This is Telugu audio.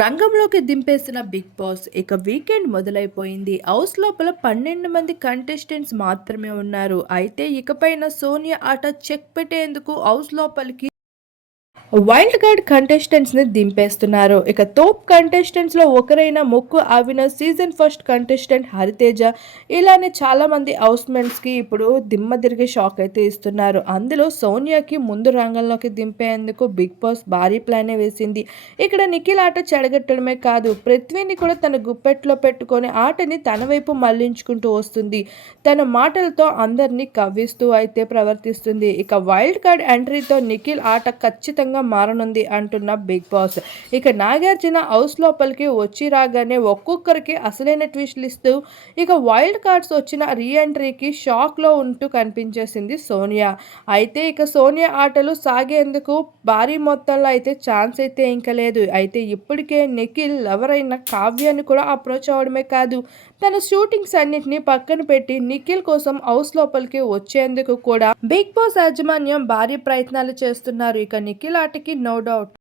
రంగంలోకి దింపేసిన బిగ్ బాస్ ఇక వీకెండ్ మొదలైపోయింది. హౌస్ లోపల పన్నెండు మంది కంటెస్టెంట్స్ మాత్రమే ఉన్నారు. అయితే ఇకపైన సోనియా ఆట చెక్ పెట్టేందుకు హౌస్ లోపలికి వైల్డ్ కార్డ్ కంటెస్టెంట్స్ని దింపేస్తున్నారు. ఇక తోప్ కంటెస్టెంట్స్లో ఒకరైన మొక్కు ఆవిన సీజన్ ఫస్ట్ కంటెస్టెంట్ హరితేజ. ఇలానే చాలా మంది కి ఇప్పుడు దిమ్మ తిరిగి షాక్ అయితే ఇస్తున్నారు. అందులో సోనియాకి ముందు రంగంలోకి దింపేందుకు బిగ్ బాస్ భారీ ప్లానే వేసింది. ఇక్కడ నిఖిల్ ఆట చెడగట్టడమే కాదు పృథ్వీని కూడా తన గుప్పెట్లో పెట్టుకొని ఆటని తన వైపు మళ్ళించుకుంటూ వస్తుంది. తన మాటలతో అందరినీ కవ్విస్తూ అయితే ప్రవర్తిస్తుంది. ఇక వైల్డ్ కార్డ్ ఎంట్రీతో నిఖిల్ ఆట ఖచ్చితంగా మారనుంది అంటున్న బిగ్ బాస్. ఇక నాగార్జున హౌస్ లోపలికి వచ్చి రాగానే ఒక్కొక్కరికి అసలైన ట్విస్ట్లు ఇస్తూ ఇక వైల్డ్ కార్డ్స్ వచ్చిన రీఎంట్రీకి షాక్లో ఉంటూ కనిపించేసింది సోనియా. అయితే ఇక సోనియా ఆటలు సాగేందుకు భారీ మొత్తంలో అయితే ఛాన్స్ అయితే ఇంకా లేదు. అయితే ఇప్పటికే నిఖిల్ ఎవరైనా కావ్యాన్ని కూడా అప్రోచ్ అవడమే కాదు తన షూటింగ్స్ అన్నిటిని పక్కన పెట్టి నిఖిల్ కోసం హౌస్ లోపలికి వచ్చేందుకు కూడా బిగ్ బాస్ యాజమాన్యం భారీ ప్రయత్నాలు చేస్తున్నారు. ఇక నిఖిల్ ఆట ఆటకి నో డౌట్